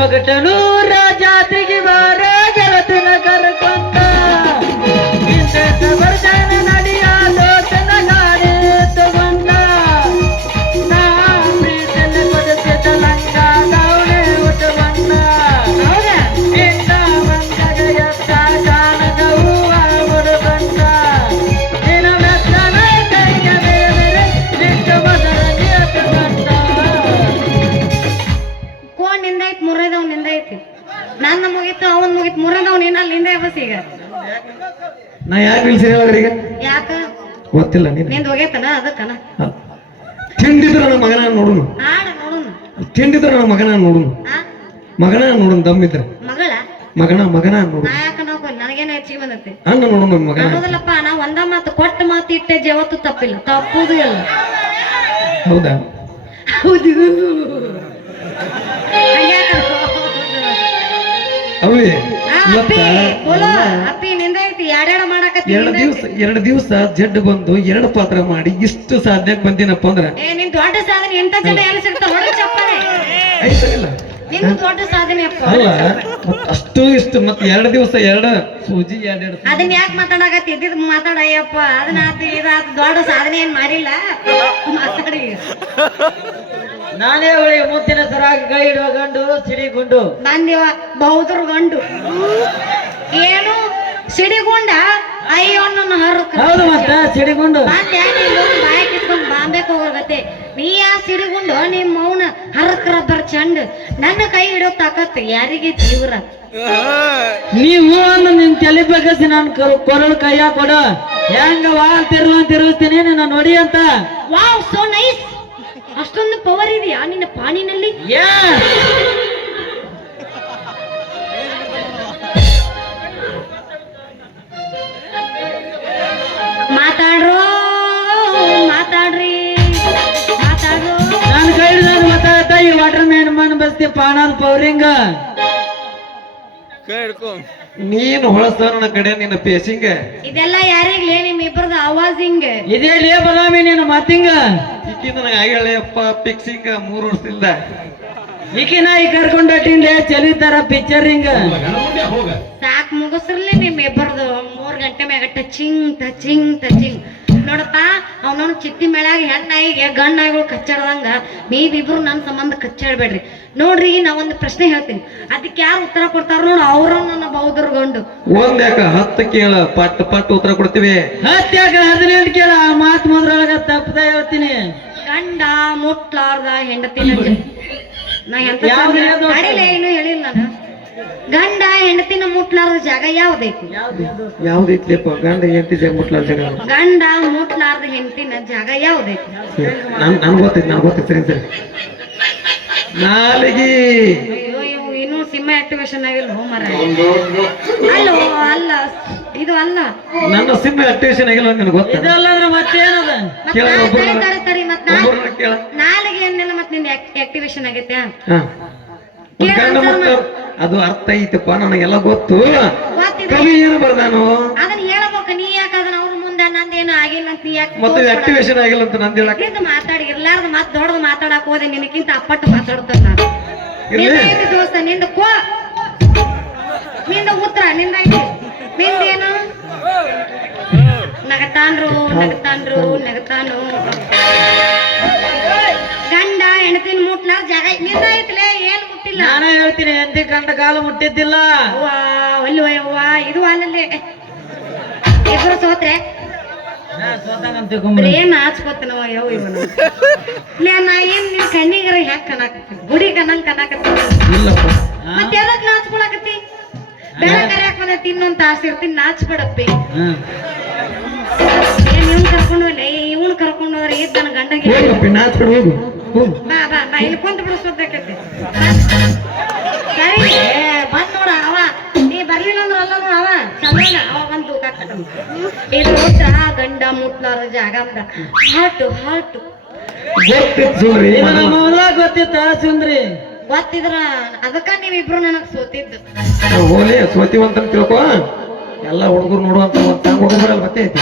ಒಗಟನೂರ ಜಾತ್ರೆಗೆ ಬಾರ ಗೆಳತಿನ ಕರ್ಕೊಂಡ ಬರ್ತಾನ ನಡಿಯ ದೋಸ್ತನ ಗಾಡಿ ತಗೊಂಡ ನಾ ಪ್ರೀತಿನ ಕೊಡುತ್ತಿದ್ದ ಲಂಗ ದಾವಣೆ ಉಟ್ಕೊಂಡ ಇಂದ ಮಂಗಗ ಎತ್ತ ಕಾಣದ ಹೂವ ಮುಡ್ಕೊಂಡ ನಿನ್ನ ಮೆತ್ತನ ಕೈಯ ಮೇಲೆ ನಿಂತು ಮದರ ನಿಯತಗೊಂಡ ಕೋನ್ ನಿಂದೈತಿ ಮುರದವ್ ನಿಂದೈತಿ ನನ್ನ ಮುಗಿತು ಅವನ್ ಮುಗಿತು ಮುರದವ್ ನೀನಲ್ಲಿ ನಿಂದೆ ಬಸ್ ಈಗ ನಾ ಯಾಕೆ ನಿಲ್ಸಿದ್ರೆ ಈಗ ಯಾಕ ಗೊತ್ತಿಲ್ಲ ನೀನು ನಿಂದ ಹೋಗೈತನ ಅದಕ್ಕನ ತಿಂಡಿದ್ರು ನನ್ನ ಮಗನ ನೋಡುನು ಆಡ ನೋಡುನು ತಿಂಡಿದ್ರು ನನ್ನ ಮಗನ ನೋಡುನು ಆ ಮಗನ ನೋಡುನು ದಮ್ಮಿದ್ರೆ ಮಗಳ ಮಗನ ನೋಡು ನಾ ಯಾಕ ನೋಡ್ಕೊಂಡು ನನಗೇನ ಹೆಚ್ಚಿಗೆ ಬಂದೈತಿ ಅಣ್ಣ ನೋಡುನು ಮಗನ ಅನ್ನೋದಿಲ್ಲಪ್ಪ ನಾ ಒಂದ ಮಾತು ಕೊಟ್ಟ ಮಾತು ಇಟ್ಟೆ ಜವತ್ತು ತಪ್ಪಿಲ್ಲ ತಪ್ಪುದು ಇಲ್ಲ ಹೌದಾ ಹೌದು ಹಂಗ್ಯಾಕ ಅವೇ ಅಪ್ಪಿ ಇವತ್ತ ಬೋಲೋ ಅಪ್ಪಿ ನಿಂದೈತಿ ಎರಡೆರಡು ಮಾಡಾಕತ್ತಿ ಎರಡು ದಿವಸ ಜಡ್ ಬಂದು ಎರಡು ಪಾತ್ರ ಮಾಡಿ ಇಷ್ಟು ಸಾಧನೆಗೆ ಬಂದಿನಪ್ಪ ಅಂದ್ರ ಏ ನಿನ್ ದೊಡ್ಡ ಸಾಧನೆ ಎಂತ ಜನ ಎಲ್ಲ ಸಿಗ್ತಾವ ಹೊಡೆ ಚಪ್ಪನೆ ಐತಲ್ಲ ನಿನ್ ದೊಡ್ಡ ಸಾಧನೆ ಅಪ್ಪ ಅಲ್ಲ ಮತ್ ಅಷ್ಟು ಇಷ್ಟು ಮತ್ ಎರಡು ದಿವಸ ಎರಡು ಸೂಜಿ ಎರಡೆರಡು ಅದನ್ನ ಯಾಕೆ ಮಾತಾಡಕತ್ತಿ ಇದ್ದಿದ್ ಮಾತಾಡಯ್ಯಪ್ಪ ಅದನ್ನ ಆತು ಇದಾತು ದೊಡ್ಡ ಸಾಧನೆ ಏನ್ ಮಾಡಿಲ್ಲ ಮಾತಾಡಿ ನಾನೇ ಅವಳಿ ಮುತ್ತಿನ ಸರಾಗಿ ಕೈ ಇಡುವ ಗಂಡು ಸಿಡಿಗುಂಡು ಬಂದಿವ ಬೌದ್ರ ಗಂಡು ಏನು ಸಿಡಿಗುಂಡ ಅಯ್ಯೋ ನನ್ನ ಹರಕ ಹೌದು ಮತ್ತ ಸಿಡಿಗುಂಡು ಬಾಯ್ ಕಿತ್ಕೊಂಡ್ ಬಾಂಬೆಕ್ ಹೋಗತ್ತೆ ನೀ ಯಾ ಸಿಡಿಗುಂಡು ನಿಮ್ ಮೌನ ಹರಕ್ ರಬ್ಬರ್ ಚಂಡ್ ನನ್ನ ಕೈ ಹಿಡೋ ತಾಕತ್ ಯಾರಿಗೆ ತೀವ್ರ ನೀವು ನಿನ್ ತಲೆ ಬಗ್ಗಸಿ ನಾನು ಕೊರಳು ಕೈಯ ಕೊಡ ಹೆಂಗ ವಾ ತಿರುಗಿಸ್ತೀನಿ ನಿನ್ನ ನೋಡಿ ಅಂತ ವಾವ್ ಸೋ ನೈಸ್ ಅಷ್ಟೊಂದು ಪವರ್ ಇದೆಯಾ ನಿನ್ನ ಪಾಣಿನಲ್ಲಿ ಮಾತಾಡ್ರೋ ಮಾತಾಡ್ರಿ ಮಾತಾಡ್ರೋ ನಾನು ಕೈ ಹಿಡಿದು ಮಾತಾಡ್ತಾ ಈ ವಾಟರ್ ಮ್ಯಾನ್ ಮನ್ ಬಸ್ತಿ ಪಾಣದ ಪವರಿಂಗ ನೀನು ಹೊಳಸ ನನ್ನ ಕಡೆ ನಿನ್ನ ಪೇಸಿಂಗ ಇದೆಲ್ಲ ಯಾರಿಗ್ಲೇ ನಿಮ್ ಇಬ್ಬರದ ಆವಾಜ್ ಹಿಂಗ ಇದೇ ಲೇ ಬಲಾಮಿ ನೀನು ಮಾತಿಂಗ ಈಕಿ ನನಗೆ ಆಗಳೆಯಪ್ಪ ಫಿಕ್ಸಿಂಗ 3 ವರ್ಷದಿಂದ ಈಕಿನ ಈ ಕರ್ಕೊಂಡಟ್ಟಿಂದೆ ಚಲಿತಾರ ಪಿಕ್ಚರಿಂಗ ಸಾಕ್ ಮುಗಿಸ್ರಲಿ ನಿಮ್ ಇಬ್ಬರದು 3 ಗಂಟೆ ಮ್ಯಾಗ ಟಚಿಂಗ್ ಟಚಿಂಗ್ ಟಚಿಂಗ್ ನೋಡಪ್ಪ ಅವನವ್ನ ಚಿಟ್ಟಿ ಮೇಳಾಗ ಹೆಣ್ಣಾಯಿಗೆ ಗಣ್ಣಾಯಿಗಳು ಕಚ್ಚಾಡ್ದಂಗ ನೀವಿಬ್ರು ನನ್ನ ಸಂಬಂಧ ಕಚ್ಚಾಡ್ಬೇಡ್ರಿ ನೋಡ್ರಿ ನಾ ಒಂದು ಪ್ರಶ್ನೆ ಹೇಳ್ತೀನಿ ಅದಕ್ಕೆ ಯಾರು ಉತ್ತರ ಕೊಡ್ತಾರ ನೋಡು ಅವ್ರ ನನ್ನ ಬೌದ್ರಗೊಂಡು ಒಂದ್ ಯಾಕ 10 ಕೇಳ ಪಟ್ ಉತ್ತರ ಕೊಡ್ತೀವಿ 18 ಕೇಳ ಆ ಮಾತು ಮೊದ್ರೊಳಗ ತಪ್ಪದ ಹೇಳ್ತೀನಿ ಗಂಡ ಮುಟ್ಲಾರ್ದ ಹೆಂಡತಿನ ನಾ ಎಂತ ಅಡಿಲೇ ಏನು ಹೇಳಿಲ್ಲ ನಾನು ಗಂಡ ಹೆಂಡತಿನ ಮುಟ್ಲಾರ್ದ ಜಾಗ ಯಾವ್ದೈತಿ ಯಾವ್ದೈತ್ಲಿಪ್ಪ ಗಂಡ ಹೆಂಡತಿ ಜಾಗ ಮುಟ್ಲಾರ ಜಾಗ ಗಂಡ ಮುಟ್ಲಾರ್ದ ಹೆಂಡತಿನ ಜಾಗ ಯಾವ್ದೈತಿ ನನ್ ಗೊತ್ತೈತಿ ಸರಿ ಸರಿ ನಾಲಿಗೆ ಅಯ್ಯೋ ಇನ್ನೂ ಸಿಂಹ ಆಕ್ಟಿವೇಶನ್ ಆಗಿಲ್ಲ ಹೋಮರ ಅಲ್ಲೋ ಅಲ್ಲ ಇದು ಅಲ್ಲ ನನ್ನ ಸಿಮ್ ಆಕ್ಟಿವೇಶನ್ ಆಗಿಲ್ಲ ನನಗೆ ಗೊತ್ತ ಇದಲ್ಲ ಅಂದ್ರೆ ಮತ್ತೇನದ ಕೇಳ ತಡಿ ಮತ್ ಕೇಳ ನಾಲಿಗೆ ಏನಿಲ್ಲ ಮತ್ ನಿಂದ ಆಕ್ಟಿವೇಶನ್ ಆಗೈತೆ ಗಂಡ ಮುಟ್ಟ ಅದು ಅರ್ಥ ಐತಪ್ಪ ನನಗೆಲ್ಲ ಗೊತ್ತು ಗೊತ್ತಿದೆ ಕವಿ ಏನು ಬರ್ದಾನು ಅದನ್ನ ಹೇಳಬೇಕು ನೀ ಯಾಕೆ ಅದನ್ನ ಅವ್ರ ಮುಂದೆ ನಂದೇನು ಆಗಿಲ್ಲ ಅಂತ ನೀ ಯಾಕೆ ಮತ್ತೆ ಆಕ್ಟಿವೇಶನ್ ಆಗಿಲ್ಲ ಅಂತ ನಂದು ಹೇಳಕ್ ಇದ್ರಿಂದ ಮಾತಾಡಿ ಇರ್ಲಾರ್ದ ಮಾತು ದೊಡ್ಡದು ಮಾತಾಡಕ್ ಹೋದೆ ನಿನಕ್ಕಿಂತ ಅಪ್ಪಟ್ಟು ಮಾತಾಡ್ತಾನ ನಾನು ನಿಂದ ದೋಸ್ತ ನಿಂದ ನಿಂದ ಉತ್ತರ ನಿಂದ ಐತಿ ನಿಂದೇನು ನಗತಾನ್ರು ನಗತಾನು ಗಂಡ ಹೆಂಡತಿನ ಮುಟ್ಲಾರ ಜಾಗ ನಿಂದ ಐತ್ಲೆ ಏನ್ ಮುಟ್ಟಿಲ್ಲ ನಾನೇ ಹೇಳ್ತೀನಿ ಎಂದಿ ಗಂಡ ಕಾಲು ಮುಟ್ಟಿದ್ದಿಲ್ಲ ಅಲ್ಲವ್ವ ಇದು ಅಲ್ಲಲ್ಲಿ ಇಬ್ರು ಸೋತ್ರೆ ಏನ್ ನಾಚ್ಕೋತನವ ಯಾವ ಇವನು ನಾ ಏನ್ ನಿನ್ ಕಣ್ಣಿಗರ ಹ್ಯಾಕ್ ಕನಾಕತ್ತೀನಿ ಗುಡಿ ಕಣ್ಣಂಗ್ ಕನಾಕತ್ತೀನಿ ಇಲ್ಲಪ್ಪ ಮತ್ತೆ ಯಾವ್ದಕ್ ನಾಚ್ಕೊಳಕತ್ತಿ ಬೆಳಕರೆ ಹಾಕೊಂಡ ತಿನ್ನೊಂತ ಆಸೆ ಇರ್ತೀನಿ ನಾಚ್ಬೇಡಪ್ಪಿ ಏನ್ ಇವ್ನ್ ಕರ್ಕೊಂಡು ಹೋಗ್ಲಿ ಇವ್ನ್ ಕರ್ಕೊಂಡು ಹೋದ್ರೆ ಏತ್ ನನ್ನ ಗಂಡಗೆ ಹೋಗಪ್ಪ ನಾಚ್ಬಿಡು ಹೋಗು ಬಾ ಬಾ ಬಾ ಇಲ್ಲಿ ಕುಂತ ಬಿಡು ಸೋದಕತ್ತಿ ಸರಿ ಬಂದ್ ನೋಡ ಅವ ನೀ ಬರ್ಲಿಲ್ಲ ಅಂದ್ರ ಅಲ್ಲ ನೋಡ ಅವ ಸಮಯನ ಅವ ಬಂದು ತೂಕಾಕತ್ತ ಇದು ಉತ್ತರ ಗಂಡ ಮುಟ್ಲಾರ ಜಾಗ ಅಂತ ಹಾಟು ಗೊತ್ತಿತ್ತು ಸೂರಿ ಗೊತ್ತಿತ್ತ ಸುಂದ್ರಿ ಗೊತ್ತಿದ್ರ ಅದಕ್ಕ ನೀವಿಬ್ರು ನನಗ್ ಸೋತಿದ್ದು ಹೋಲಿ ಸೋತಿವಂತ ತಿಳ್ಕೊ ಎಲ್ಲ ಹುಡುಗರು ನೋಡುವಂತ ಹುಡುಗರಲ್ಲಿ ಮತ್ತೆ ಐತಿ